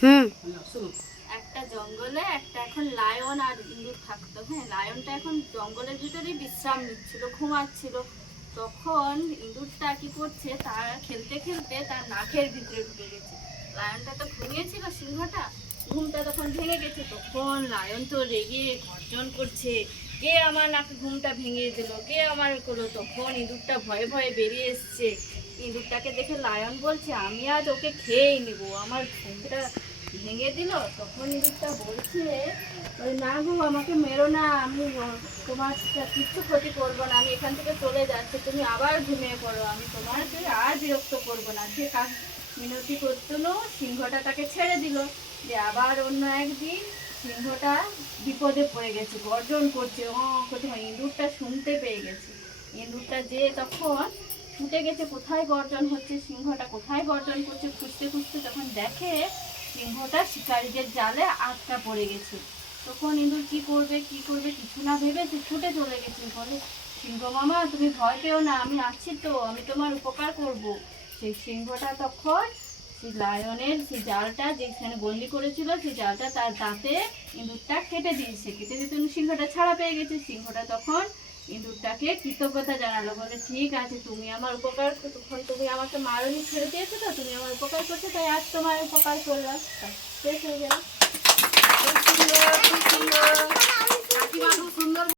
হুম। একটা জঙ্গলে একটা এখন লায়ন আর ইঁদুর থাকতো। হ্যাঁ, লায়নটা এখন জঙ্গলের ভিতরেই বিশ্রাম নিচ্ছিল, ঘুমাচ্ছিল। তখন ইঁদুরটা কি করছে, তার খেলতে খেলতে তার নাকের ভিতরে ঢুকে গেছে। লায়নটা তো ঘুমিয়েছিল, সিংহটা ঘুমটা তখন ভেঙে গেছে। তখন লায়ন তো রেগে গর্জন করছে, কে আমার নাকে ঘুমটা ভেঙে দিল, কে আমার করলো। তখন ইঁদুরটা ভয়ে ভয়ে বেরিয়ে এসছে। ইঁদুরটাকে দেখে লায়ন বলছে, আমি আজ ওকে খেয়েই নেব, আমার ঘুমটা ভেঙে দিল। তখন ইঁদুরটা বলছে, না গো, আমাকে মেরো না, আমি তোমার কিচ্ছু ক্ষতি করবো না, আমি এখান থেকে চলে যাচ্ছি, তুমি আবার ঘুমিয়ে পড়ো, আমি তোমাকে আর বিরক্ত করবো না। সে কাজ মিনতি করতেলো, সিংহটা তাকে ছেড়ে দিল। যে আবার অন্য একদিন সিংহটা বিপদে পড়ে গেছে, গর্জন করছে, কোথায় ইঁদুরটা শুনতে পেয়ে গেছে। ইঁদুরটা যে তখন ছুটে গেছে, কোথায় গর্জন হচ্ছে, সিংহটা কোথায় গর্জন করছে, খুঁজতে খুঁজতে তখন দেখে সিংহটা শিকারীদের জালে আটকা পড়ে গেছে। তখন ইঁদুর কি করবে কি করবে কিছু না ভেবে সে ছুটে চলে গেছে। বলে, সিংহ মামা তুমি ভয় পেও না, আমি আছি তো, আমি তোমার উপকার করব। সেই সিংহটা তখন সেই লায়নের সেই জালটা যেখানে বন্দি করেছিল, সেই জালটা তার দাঁতে ইঁদুরটা কেটে দিয়েছে। কেটে দিতে সিংহটা ছাড়া পেয়ে গেছে। সিংহটা তখন ইঁদুরটাকে কৃতজ্ঞতা জানালো, বলে, ঠিক আছে, তুমি আমার উপকার, তখন তুমি আমাকে মারনি, ছেড়ে দিয়েছো, তো তুমি আমার উপকার করছো, তাই আজ তোমার উপকার করলাম। শেষ হয়ে গেল। খুব সুন্দর, খুব সুন্দর। কাকিমা খুব সুন্দর।